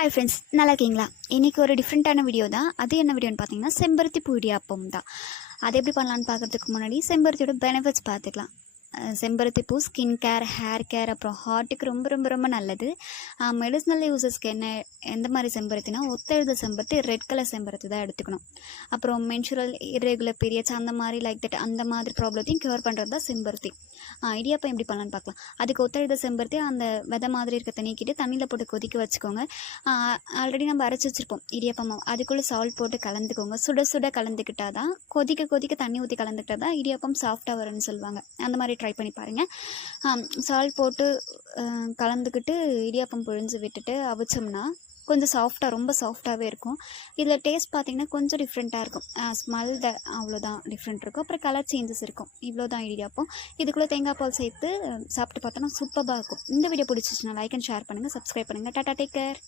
Hi friends, நல்லா இருக்கீங்களா? இன்றைக்கி ஒரு டிஃப்ரெண்ட்டான வீடியோ தான். அது என்ன வீடியோன்னு பார்த்தீங்கன்னா, செம்பருத்தி பூ இடியாப்பம் தான். அது எப்படி பண்ணலான்னு பார்க்குறதுக்கு முன்னாடி செம்பருத்தியோட பெனிஃபிட்ஸ் பார்த்துக்கலாம். செம்பருத்தி பூ ஸ்கின் கேர், ஹேர் கேர், அப்புறம் ஹார்ட்டுக்கு ரொம்ப ரொம்ப ரொம்ப நல்லது. மெடிசினல் யூசஸ்க்கு எந்த மாதிரி செம்பருத்தினா, ஒத்தெழுத செம்பருத்தி, ரெட் கலர் செம்பருத்தி தான் எடுத்துக்கணும். அப்புறம் மென்சுரல் இர்ரெகுலர் பீரியட்ஸ் அந்த மாதிரி அந்த மாதிரி ப்ராப்ளத்தையும் க்யூர் பண்ணுறது தான் செம்பருத்தி. இடியாப்பம் எப்படி பண்ணலான்னு பார்க்கலாம். அதுக்கு ஒத்தெழுத செம்பருத்தி அந்த விதை மாதிரி இருக்கிறத நீக்கிட்டு தண்ணியில் போட்டு கொதிக்க வச்சுக்கோங்க. ஆல்ரெடி நம்ம அரைச்சி வச்சுருப்போம் இடியாப்பம், அதுக்குள்ளே சால்ட் போட்டு கலந்துக்கோங்க. சுட சுட கலந்துக்கிட்டால் தான், கொதிக்க கொதிக்க தண்ணி ஊற்றி கலந்துக்கிட்டால் தான் இடியாப்பம் சாஃப்டாக வரும்னு சொல்லுவாங்க. அந்த மாதிரி ட்ரை பண்ணி பாருங்கள். சால்ட் போட்டு கலந்துக்கிட்டு இடியாப்பம் புழிஞ்சு விட்டுட்டு அவிச்சோம்னா கொஞ்சம் சாஃப்டாக, ரொம்ப சாஃப்டாகவே இருக்கும். இதில் டேஸ்ட் பார்த்திங்கன்னா கொஞ்சம் டிஃப்ரெண்ட்டாக இருக்கும். ஸ்மெல் அவ்வளோதான் டிஃப்ரெண்ட் இருக்கும். அப்புறம் கலர் சேஞ்சஸ் இருக்கும். இவ்வளோ தான் இடியாப்பம். இதுக்குள்ளே தேங்காய் பால் சேர்த்து சாப்பிட்டு பார்த்தோன்னா சூப்பராக இருக்கும். இந்த வீடியோ பிடிச்சிச்சுன்னா லைக் அண்ட் ஷேர் பண்ணுங்கள், சப்ஸ்கிரைப் பண்ணுங்கள். Tata, take care.